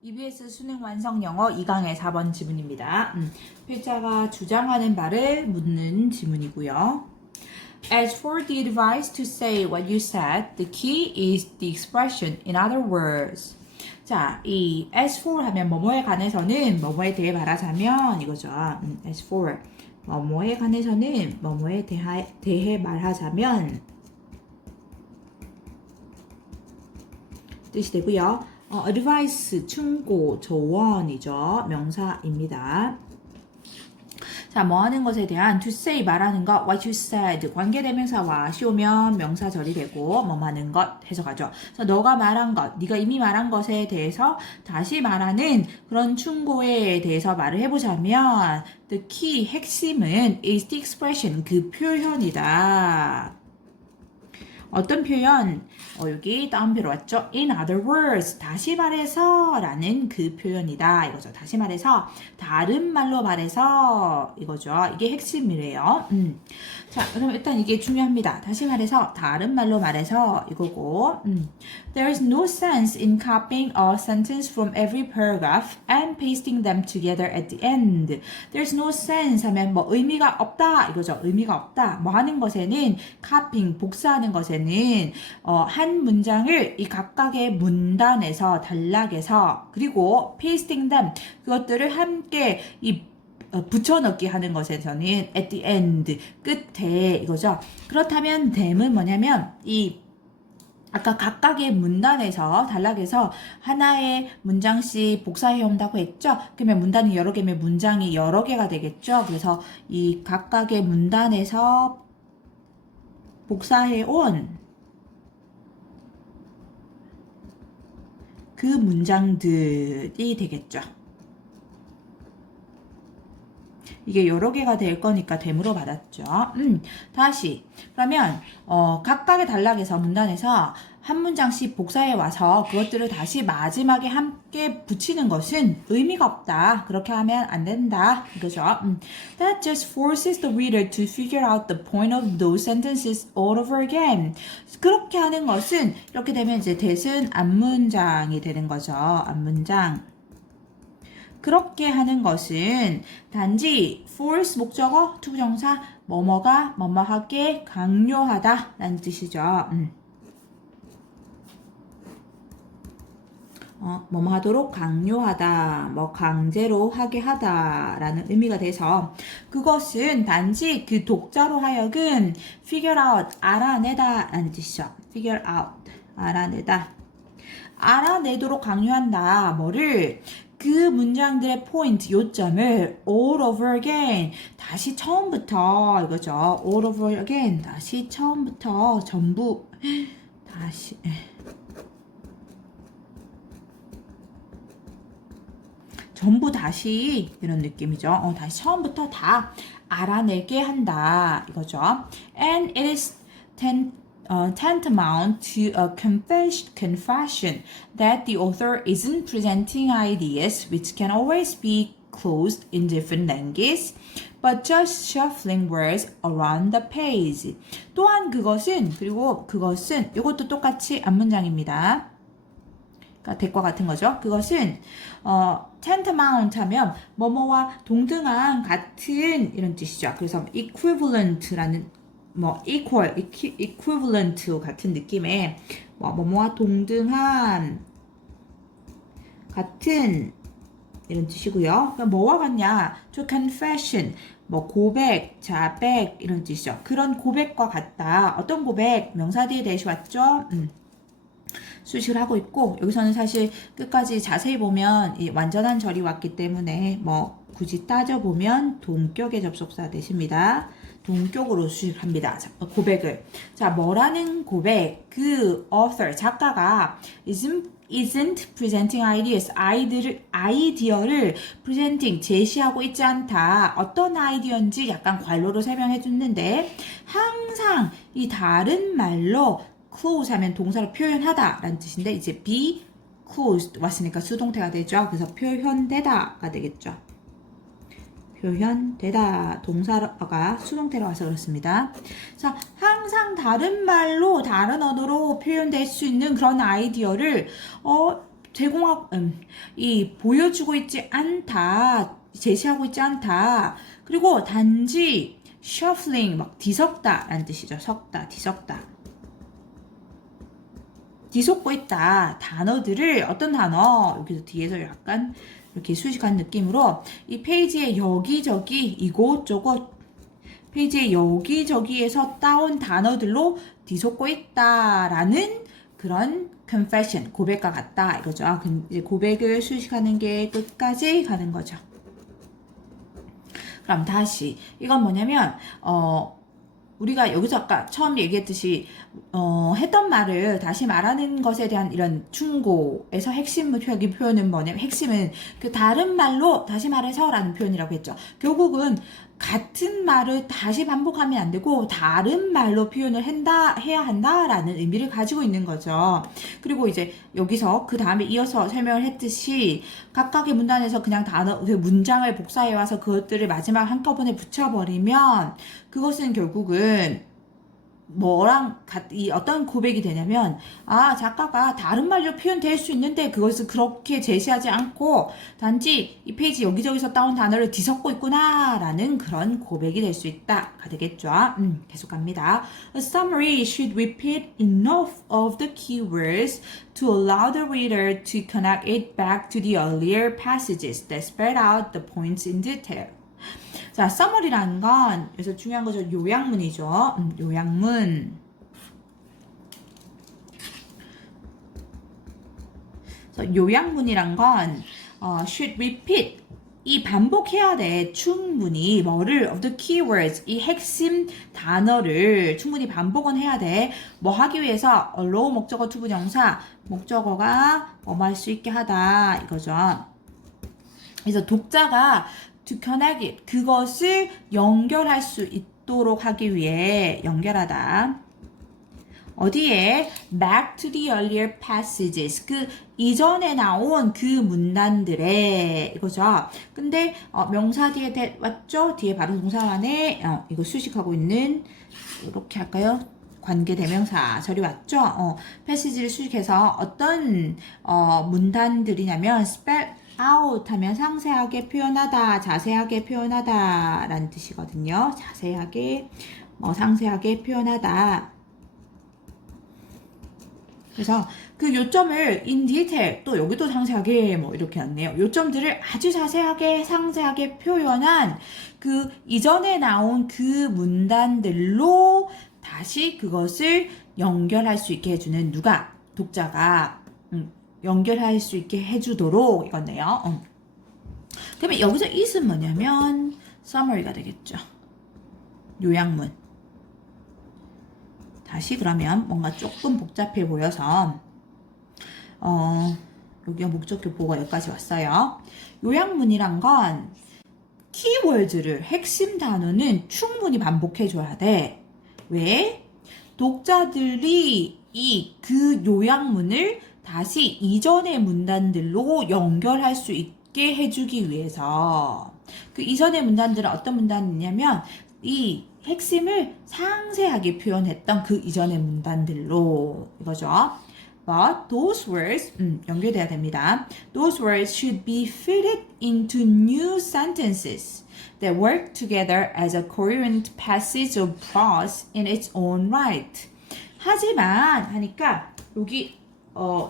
EBS 수능 완성 영어 2강의 4번 지문입니다. 필자가 주장하는 바를 묻는 지문이고요. As for the advice to say what you said, the key is the expression. In other words. 자, 이 as for 하면 뭐뭐에 관해서는 뭐뭐에 대해 말하자면 이거죠. as for 뭐뭐에 관해서는 뭐뭐에 대해 말하자면 뜻이 되고요. advice, 충고, 조언이죠. 명사입니다. 자, 뭐 하는 것에 대한 to say, 말하는 것, what you said, 관계대명사와 씌우면 명사절이 되고 뭐 하는 것 해석하죠. 그래서 너가 말한 것, 네가 이미 말한 것에 대해서 다시 말하는 그런 충고에 대해서 말을 해보자면 the key, 핵심은 is the expression, 그 표현이다. 어떤 표현? 여기 다운표로 왔죠? In other words, 다시 말해서 라는 그 표현이다. 이거죠. 다시 말해서, 다른 말로 말해서 이거죠. 이게 핵심이래요. 자, 그럼 일단 이게 중요합니다. 다시 말해서, 다른 말로 말해서 이거고 There is no sense in copying a sentence from every paragraph and pasting them together at the end. There's no sense 하면 뭐 의미가 없다. 이거죠. 의미가 없다. 뭐 하는 것에는 copying, 복사하는 것에는 한 문장을 이 각각의 문단에서 단락에서 그리고 pasting them 그것들을 함께 이 붙여넣기 하는 것에서는 at the end 끝에 이거죠. 그렇다면 them은 뭐냐면 이 아까 각각의 문단에서 단락에서 하나의 문장씩 복사해 온다고 했죠. 그러면 문단이 여러 개면 문장이 여러 개가 되겠죠. 그래서 이 각각의 문단에서 복사해 온 그 문장들이 되겠죠. 이게 여러 개가 될 거니까 됨으로 받았죠. 다시 그러면 각각의 단락에서 문단에서 한 문장씩 복사해 와서 그것들을 다시 마지막에 함께 붙이는 것은 의미가 없다. 그렇게 하면 안 된다. 이거죠. That just forces the reader to figure out the point of those sentences all over again. 그렇게 하는 것은 이렇게 되면 이제 that은 앞문장이 되는 거죠. 앞문장. 그렇게 하는 것은 단지 force 목적어, 투부정사, 뭐뭐가 뭐뭐하게 강요하다 라는 뜻이죠. 뭐뭐 하도록 강요하다, 뭐 강제로 하게 하다 라는 의미가 돼서 그것은 단지 그 독자로 하여금 figure out, 알아내다 라는 뜻이죠. figure out, 알아내다. 알아내도록 강요한다. 뭐를? 그 문장들의 포인트, 요점을 all over again, 다시 처음부터 이거죠. all over again, 다시 처음부터 전부 다시 전부 다시 이런 느낌이죠. 다시 처음부터 다 알아내게 한다 이거죠. And it is tantamount to a confession that the author isn't presenting ideas which can always be closed in different languages, but just shuffling words around the page. 또한 그것은, 그리고 그것은, 이것도 똑같이 앞문장입니다. 그러니까 대과 같은 거죠. 그것은 tantamount 하면 뭐뭐와 동등한, 같은 이런 뜻이죠. 그래서 equivalent라는 뭐 equivalent 같은 느낌의 뭐뭐와 동등한 같은 이런 뜻이고요. 그럼 뭐와 같냐? to confession 뭐 고백, 자백 이런 뜻이죠. 그런 고백과 같다. 어떤 고백? 명사 뒤에 대시 왔죠? 수식을 하고 있고 여기서는 사실 끝까지 자세히 보면 이 완전한 절이 왔기 때문에 뭐 굳이 따져보면 동격의 접속사 대십니다. 동격으로 수식합니다. 고백을. 자, 뭐라는 고백? 그 author, 작가가 isn't presenting ideas, 아이디어를 presenting, 제시하고 있지 않다. 어떤 아이디어인지 약간 괄호로 설명해 줬는데 항상 이 다른 말로 close 하면 동사로 표현하다 라는 뜻인데 이제 be closed 왔으니까 수동태가 되죠. 그래서 표현되다가 되겠죠. 표현되다 동사가 수동태로 와서 그렇습니다. 자, 항상 다른 말로 다른 언어로 표현될 수 있는 그런 아이디어를 이 보여주고 있지 않다, 제시하고 있지 않다. 그리고 단지 shuffling 막 뒤섞다 라는 뜻이죠. 섞다, 뒤섞다. 뒤섞고 있다. 단어들을 어떤 단어 여기서 뒤에서 약간 이렇게 수식한 느낌으로 이 페이지에 여기저기 이곳저곳 페이지에 여기저기에서 따온 단어들로 뒤섞고 있다라는 그런 confession, 고백과 같다 이거죠. 이제 고백을 수식하는 게 끝까지 가는 거죠. 그럼 다시 이건 뭐냐면 우리가 여기서 아까 처음 얘기했듯이 했던 말을 다시 말하는 것에 대한 이런 충고에서 핵심 표현은 뭐냐면 핵심은 그 다른 말로 다시 말해서라는 표현이라고 했죠. 결국은 같은 말을 다시 반복하면 안 되고 다른 말로 표현을 해야 한다라는 의미를 가지고 있는 거죠. 그리고 이제 여기서 그 다음에 이어서 설명을 했듯이 각각의 문단에서 그냥 그 문장을 복사해 와서 그것들을 마지막 한꺼번에 붙여버리면 그것은 결국은 어떤 고백이 되냐면, 작가가 다른 말로 표현될 수 있는데 그것을 그렇게 제시하지 않고 단지 이 페이지 여기저기서 따온 단어를 뒤섞고 있구나 라는 그런 고백이 될 수 있다가 되겠죠. 계속 갑니다. A summary should repeat enough of the keywords to allow the reader to connect it back to the earlier passages that spread out the points in detail. 자, summary라는 건 여기서 중요한 거죠. 요약문이죠. 요약문. 그래서 요약문이란 건 should repeat 이 반복해야 돼. 충분히 뭐를 of the keywords 이 핵심 단어를 충분히 반복은 해야 돼. 뭐 하기 위해서 allow 목적어 투부정사 목적어가 할 수 있게 하다 이거죠. 그래서 독자가 to connect it 그것을 연결할 수 있도록 하기 위해 연결하다. 어디에? back to the earlier passages 그 이전에 나온 그 문단들에 이거죠. 근데 명사 뒤에 왔죠? 뒤에 바로 동사만에 이거 수식하고 있는 이렇게 할까요? 관계대명사 절이 왔죠? 패시지를 수식해서 어떤 문단들이냐면 spell out 하면 상세하게 표현하다, 자세하게 표현하다 라는 뜻이거든요. 자세하게, 상세하게 표현하다. 그래서 그 요점을 in detail, 또 여기도 상세하게 이렇게 왔네요. 요점들을 아주 자세하게, 상세하게 표현한 그 이전에 나온 그 문단들로 다시 그것을 연결할 수 있게 해주는 누가? 독자가. 연결할 수 있게 해주도록 이거네요. 그러면 여기서 it은 뭐냐면 summary가 되겠죠. 요약문. 다시 그러면 뭔가 조금 복잡해 보여서 여기가 목적격 보고가 여기까지 왔어요. 요약문이란 건 키워드를 핵심 단어는 충분히 반복해 줘야 돼. 왜? 독자들이 그 요약문을 다시 이전의 문단들로 연결할 수 있게 해주기 위해서 그 이전의 문단들은 어떤 문단이냐면 이 핵심을 상세하게 표현했던 그 이전의 문단들로 이거죠. But those words 연결돼야 됩니다. Those words should be fitted into new sentences that work together as a coherent passage of prose in its own right. 하지만 하니까 여기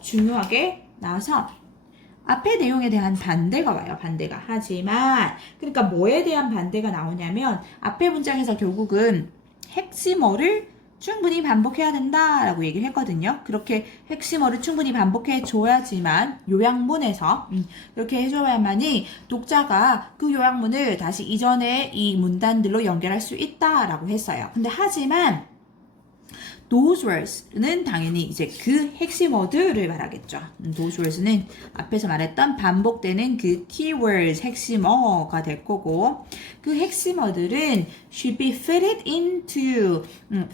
중요하게 나와서 앞의 내용에 대한 반대가 와요. 반대가. 하지만 그러니까 뭐에 대한 반대가 나오냐면 앞의 문장에서 결국은 핵심어를 충분히 반복해야 된다라고 얘기를 했거든요. 그렇게 핵심어를 충분히 반복해 줘야지만 요약문에서 이렇게 해줘야만이 독자가 그 요약문을 다시 이전의 이 문단들로 연결할 수 있다라고 했어요. 근데 하지만 those words는 당연히 이제 그 핵심어들을 말하겠죠. those words는 앞에서 말했던 반복되는 그 keywords 핵심어가 될 거고 그 핵심어들은 should be fitted into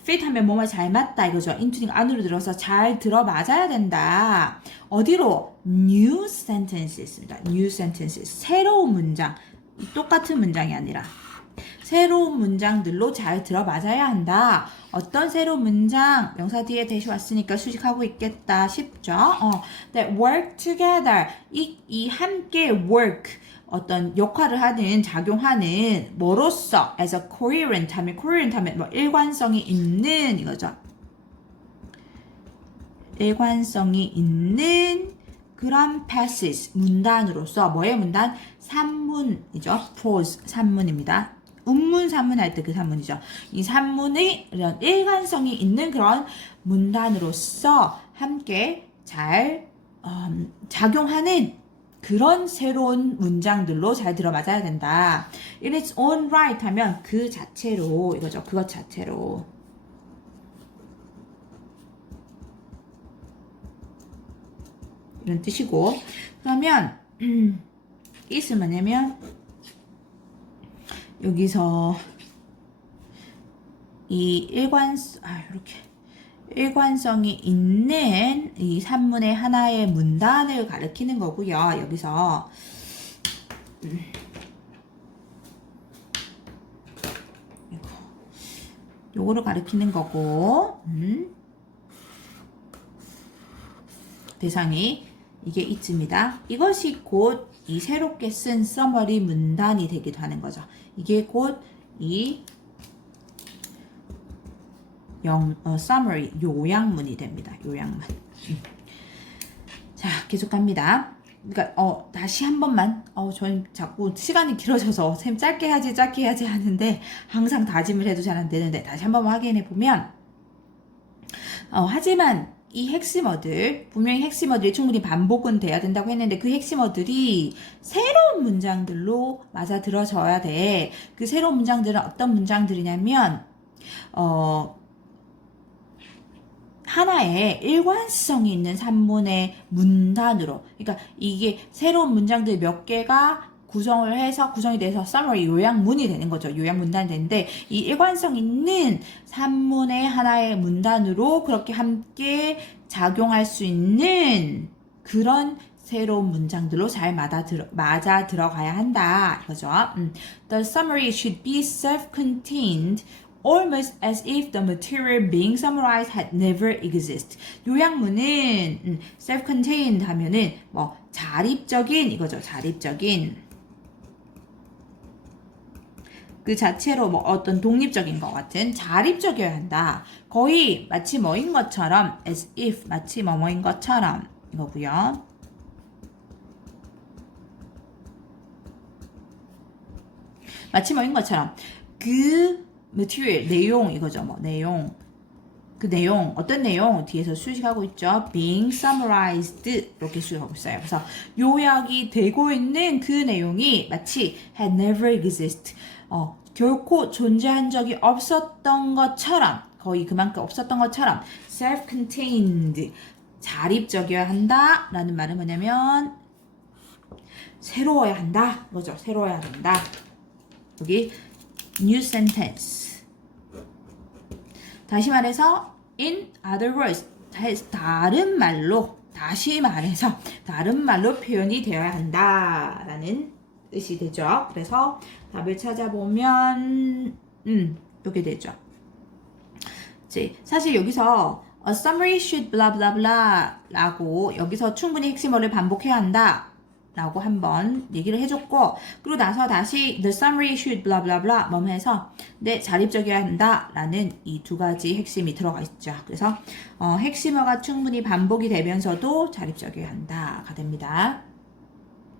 fit 하면 뭐뭐 잘 맞다 이거죠. into는 안으로 들어서 잘 들어맞아야 된다. 어디로? new sentences입니다. new sentences 새로운 문장 똑같은 문장이 아니라 새로운 문장들로 잘 들어맞아야 한다. 어떤 새로운 문장? 명사 뒤에 대시 왔으니까 수식하고 있겠다 싶죠? That work together. 이 함께 work. 어떤 역할을 하는, 작용하는, 뭐로써? as a coherent 하면 뭐 일관성이 있는 이거죠. 일관성이 있는 그런 passage, 문단으로서, 뭐의 문단? 산문이죠. prose, 산문입니다. 운문, 산문 할 때 그 산문이죠. 이 산문의 이런 일관성이 있는 그런 문단으로서 함께 잘 작용하는 그런 새로운 문장들로 잘 들어맞아야 된다. In its own right 하면 그 자체로, 이거죠. 그것 자체로. 이런 뜻이고. 그러면, is은 뭐냐면, 여기서 이 이렇게. 일관성이 있는 이 산문의 하나의 문단을 가리키는 거고요. 여기서 요거를 가리키는 거고 대상이 이게 있습니다. 이것이 곧 이 새롭게 쓴 서머리 문단이 되기도 하는 거죠. 이게 곧 이 summary, 요양문이 됩니다. 요양문. 자, 계속 갑니다. 그러니까, 다시 한 번만, 저는 자꾸 시간이 길어져서, 쌤 짧게 해야지 하는데, 항상 다짐을 해도 잘 안 되는데, 다시 한 번만 확인해 보면, 하지만, 이 핵심어들, 분명히 핵심어들이 충분히 반복은 돼야 된다고 했는데, 그 핵심어들이 새로운 문장들로 맞아 들어져야 돼. 그 새로운 문장들은 어떤 문장들이냐면, 하나의 일관성이 있는 산문의 문단으로, 그러니까 이게 새로운 문장들 몇 개가 구성이 돼서 summary, 요양문이 되는 거죠. 요양문단이 되는데 이 일관성 있는 산문의 하나의 문단으로 그렇게 함께 작용할 수 있는 그런 새로운 문장들로 잘 맞아 들어가야 한다. 이거죠. The summary should be self-contained almost as if the material being summarized had never existed. 요양문은 self-contained 하면은 뭐 자립적인 이거죠. 자립적인 그 자체로 뭐 어떤 독립적인 것 같은 자립적이어야 한다. 거의 마치 뭐인 것처럼 as if 마치 뭐뭐인 것처럼 이거고요. 마치 뭐인 것처럼 그 material, 내용 이거죠. 뭐 내용. 그 내용, 어떤 내용 뒤에서 수식하고 있죠. being summarized 이렇게 수식하고 있어요. 그래서 요약이 되고 있는 그 내용이 마치 had never existed. 결코 존재한 적이 없었던 것처럼 거의 그만큼 없었던 것처럼 self-contained 자립적이어야 한다 라는 말은 뭐냐면 새로워야 한다. 그거죠. 새로워야 된다. 여기 new sentence. 다시 말해서 in other words 다른 말로 다시 말해서 다른 말로 표현이 되어야 한다라는 뜻이 되죠. 그래서 답을 찾아보면 이렇게 되죠. 사실 여기서 a summary should blah blah blah 라고 여기서 충분히 핵심어를 반복해야 한다 라고 한번 얘기를 해줬고 그리고 나서 다시 the summary should blah blah blah 뭐 해서 네 자립적이어야 한다 라는 이 두 가지 핵심이 들어가 있죠. 그래서 핵심어가 충분히 반복이 되면서도 자립적이어야 한다가 됩니다.